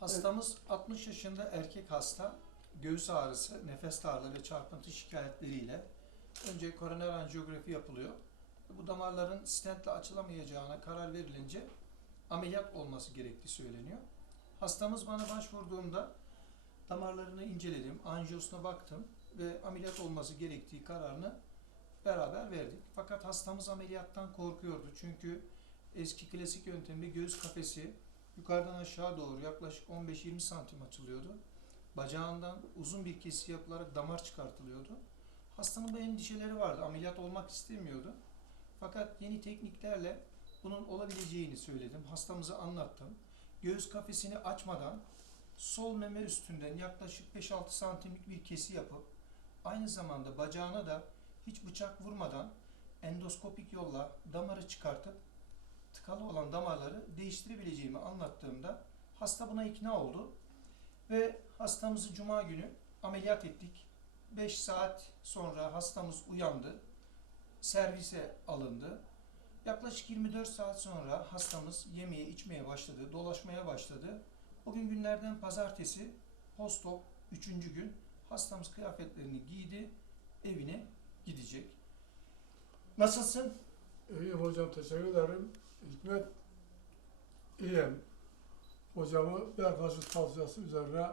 Hastamız 60 yaşında erkek hasta. Göğüs ağrısı, nefes darlığı ve çarpıntı şikayetleriyle önce koroner anjiyografi yapılıyor. Bu damarların stentle açılamayacağına karar verilince ameliyat olması gerektiği söyleniyor. Hastamız bana başvurduğunda damarlarını inceledim, anjiyosuna baktım ve ameliyat olması gerektiği kararını beraber verdik. Fakat hastamız ameliyattan korkuyordu. Çünkü eski klasik yöntemde göğüs kafesi yukarıdan aşağı doğru yaklaşık 15-20 santim açılıyordu. Bacağından uzun bir kesi yapılarak damar çıkartılıyordu. Hastanın bu endişeleri vardı. Ameliyat olmak istemiyordu. Fakat yeni tekniklerle bunun olabileceğini söyledim. Hastamıza anlattım. Göğüs kafesini açmadan sol meme üstünden yaklaşık 5-6 santimlik bir kesi yapıp aynı zamanda bacağına da hiç bıçak vurmadan endoskopik yolla damarı çıkartıp tıkalı olan damarları değiştirebileceğimi anlattığımda hasta buna ikna oldu. Ve hastamızı cuma günü ameliyat ettik. 5 saat sonra hastamız uyandı. Servise alındı. Yaklaşık 24 saat sonra hastamız yemeye içmeye başladı, dolaşmaya başladı. Bugün günlerden pazartesi, postop 3. gün hastamız kıyafetlerini giydi, evine gidecek. Nasılsın? İyiyim hocam teşekkür ederim. Hikmet iyiyim. Hocamı arkadaşın tavsiyesi üzerine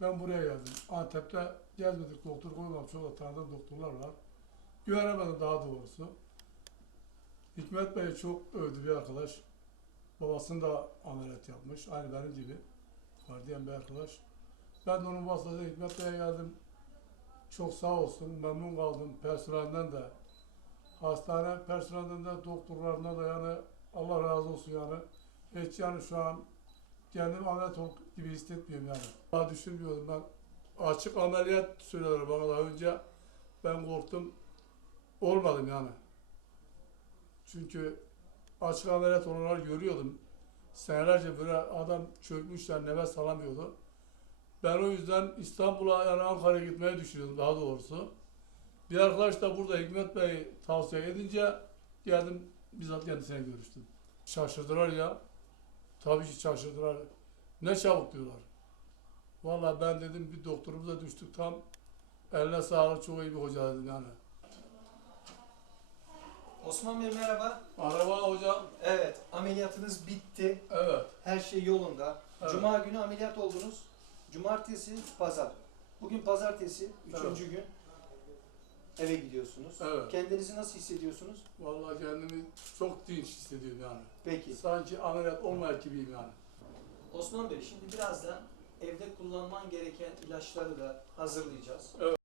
ben buraya geldim. Antep'te gezmedik doktor koymam. Çok da tanıdığım doktorlar var. Güvenemedim daha doğrusu. Hikmet Bey çok övdü bir arkadaş. Babasını da ameliyat yapmış. Aynı benim gibi. Gardiyan bir arkadaş. Ben de onun vasıtasıyla Hikmet Bey'e geldim. Çok sağ olsun. Memnun kaldım. Personelden de hastane personelinden de doktorlarına da yani Allah razı olsun yani. Hiç yani şu an kendimi ameliyat ol gibi hissetmiyorum yani. Daha düşünmüyordum ben. Açık ameliyat söylediler bana daha önce. Ben korktum. Olmadım yani. Çünkü açık ameliyat olanları görüyordum. Senelerce böyle adam çökmüşler, nefes alamıyordu. Ben o yüzden İstanbul'a yani Ankara'ya gitmeyi düşünüyordum daha doğrusu. Bir arkadaş da burada Hikmet Bey tavsiye edince geldim bizzat kendisine görüştüm. Şaşırdılar ya. Tabii ki şaşırdılar. Ne çabuk diyorlar. Vallahi ben dedim bir doktorumuza düştük tam. Eline sağlık çok iyi bir hoca dedim yani. Osman Bey merhaba. Araba hocam. Evet, ameliyatınız bitti. Evet. Her şey yolunda. Evet. Cuma günü ameliyat oldunuz. Cumartesi, pazar. Bugün pazartesi, üçüncü gün. Eve gidiyorsunuz. Evet. Kendinizi nasıl hissediyorsunuz? Vallahi kendimi çok dinç hissediyorum yani. Peki. Sanki ameliyat olmayacak gibiyim yani. Osman Bey, şimdi birazdan evde kullanman gereken ilaçları da hazırlayacağız. Evet.